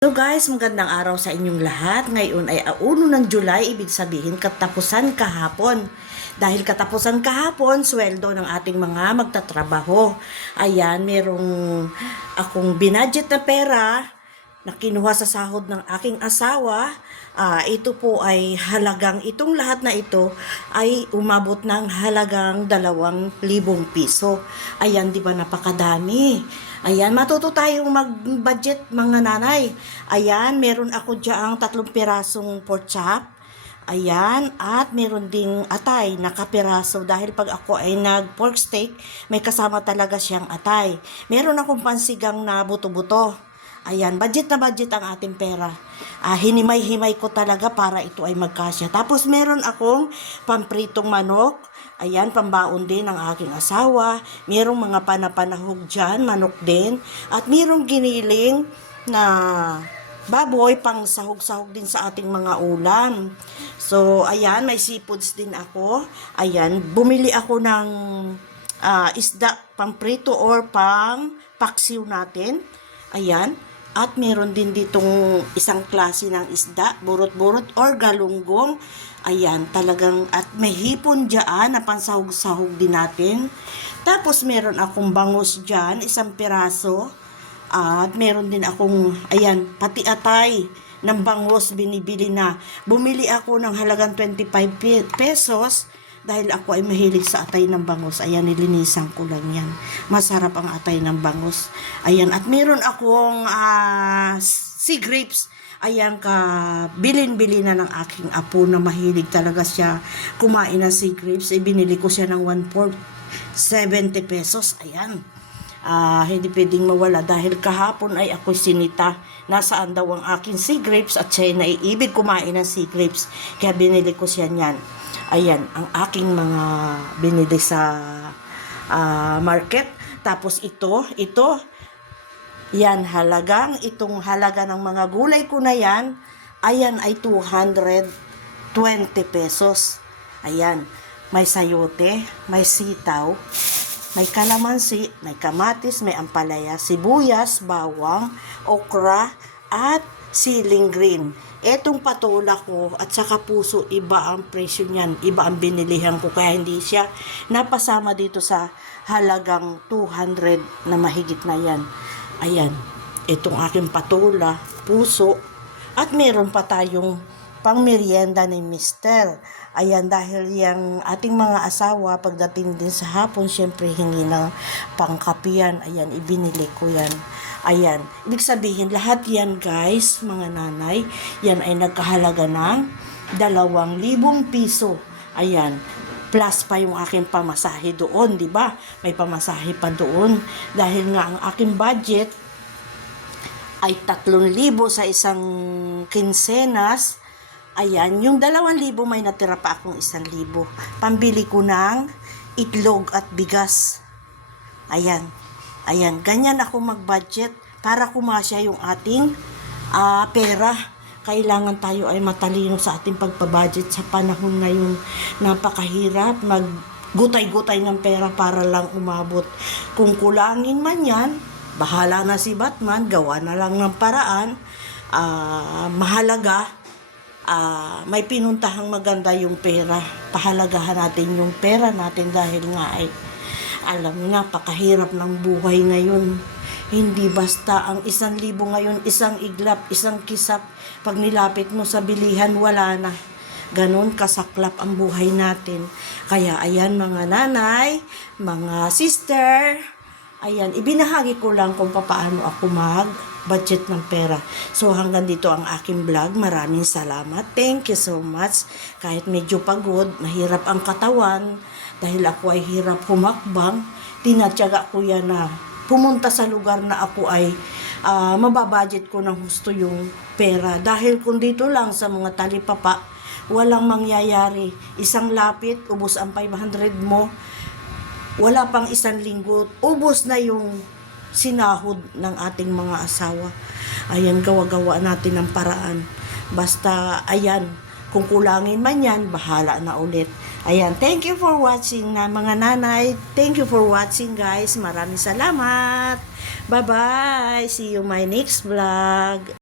So guys, magandang araw sa inyong lahat. Ngayon ay uh, 1 ng July, ibig sabihin katapusan kahapon. Dahil katapusan kahapon, sweldo ng ating mga magtatrabaho. Ayan, merong akong binadget na pera na kinuha sa sahod ng aking asawa. Ah, ito po ay halagang, itong lahat na ito ay umabot ng halagang dalawang libong piso. Ayan, di ba napakadami? Ayan, matuto tayong mag-budget mga nanay. Ayan, meron ako diyang tatlong pirasong pork chop. Ayan, at meron ding atay na kapiraso dahil pag ako ay nag pork steak, may kasama talaga siyang atay. Meron akong pansigang na buto-buto. Ayan, budget na budget ang ating pera. Ah, hinimay-himay ko talaga para ito ay magkasya. Tapos meron akong pampritong manok. Ayan, pambaon din ng aking asawa. Merong mga panapanahog dyan, manok din. At merong giniling na baboy pang sahog-sahog din sa ating mga ulam. So, ayan, may seafoods din ako. Ayan, bumili ako ng ah, isda pamprito or pang paksiw natin. Ayan. At meron din ditong isang klase ng isda, burot-burot or galunggong. Ayan, talagang, at may hipon dyan na pansahog-sahog din natin. Tapos meron akong bangus dyan, isang piraso. At meron din akong, ayan, pati atay ng bangus binibili na. Bumili ako ng halagang 25 pe- pesos dahil ako ay mahilig sa atay ng bangus. Ayan, nilinisan ko lang yan. Masarap ang atay ng bangus. Ayan, at meron akong ah, sea grapes. Ayan ka, bilin-bili na ng aking apo na mahilig talaga siya kumain ng sea grapes. Ibinili ko siya ng 1 4 70 pesos. Ayan. Ah, hindi pwedeng mawala dahil kahapon ay ako sinita. Nasaan daw ang aking sea grapes at siya naiibig kumain ng sea grapes. Kaya binili ko siya niyan. Ayan ang aking mga binili sa ah, market. Tapos ito ito. Yan halagang itong halaga ng mga gulay ko na yan ayan ay 220 pesos. Ayan may sayote may sitaw may kalamansi, may kamatis, may ampalaya, sibuyas, bawang, okra, at siling green. Etong patula ko at saka puso, iba ang presyo niyan, iba ang binilihan ko kaya hindi siya napasama dito sa halagang 200 na mahigit na yan. Ayan, itong aking patula, puso, at meron pa tayong pang merienda ni Mister. Ayan, dahil yung ating mga asawa, pagdating din sa hapon, syempre hingi ng pangkapiyan. Ayan, ibinili ko yan. Ayan, ibig sabihin, lahat yan guys, mga nanay, yan ay nagkahalaga ng dalawang libong piso. Ayan, plus pa yung aking pamasahe doon, di ba? May pamasahe pa doon. Dahil nga ang aking budget ay 3,000 sa isang kinsenas. Ayan, yung 2,000 may natira pa akong 1,000. Pambili ko ng itlog at bigas. Ayan. Ayan, ganyan ako mag-budget para kumasya yung ating ah, pera. Kailangan tayo ay matalino sa ating pagpabudget sa panahon ngayon. Napakahirap mag gutay-gutay ng pera para lang umabot. Kung kulangin man yan, bahala na si Batman, gawa na lang ng paraan. Ah, mahalaga, ah, may pinuntahang maganda yung pera. Pahalagahan natin yung pera natin dahil nga ay alam nga, pakahirap ng buhay ngayon. Hindi basta ang isang libo ngayon, isang iglap, isang kisap. Pag nilapit mo sa bilihan, wala na. Ganon kasaklap ang buhay natin. Kaya ayan mga nanay, mga sister, ayan, ibinahagi ko lang kung paano ako mag budget ng pera. So hanggang dito ang aking vlog. Maraming salamat. Thank you so much. Kahit medyo pagod, mahirap ang katawan, dahil ako ay hirap humakbang, tinatyaga ko yan na pumunta sa lugar na ako ay ah, mababudget ko ng gusto yung pera. Dahil kung dito lang sa mga talipapa, walang mangyayari. Isang lapit, ubos ang 500 mo. Wala pang isang linggo, ubos na yung sinahod ng ating mga asawa. Ayan, gawa-gawa natin ng paraan. Basta, ayan, kung kulangin man yan, bahala na ulit. Ayan, thank you for watching na mga nanay. Thank you for watching guys. Maraming salamat. Bye-bye. See you my next vlog.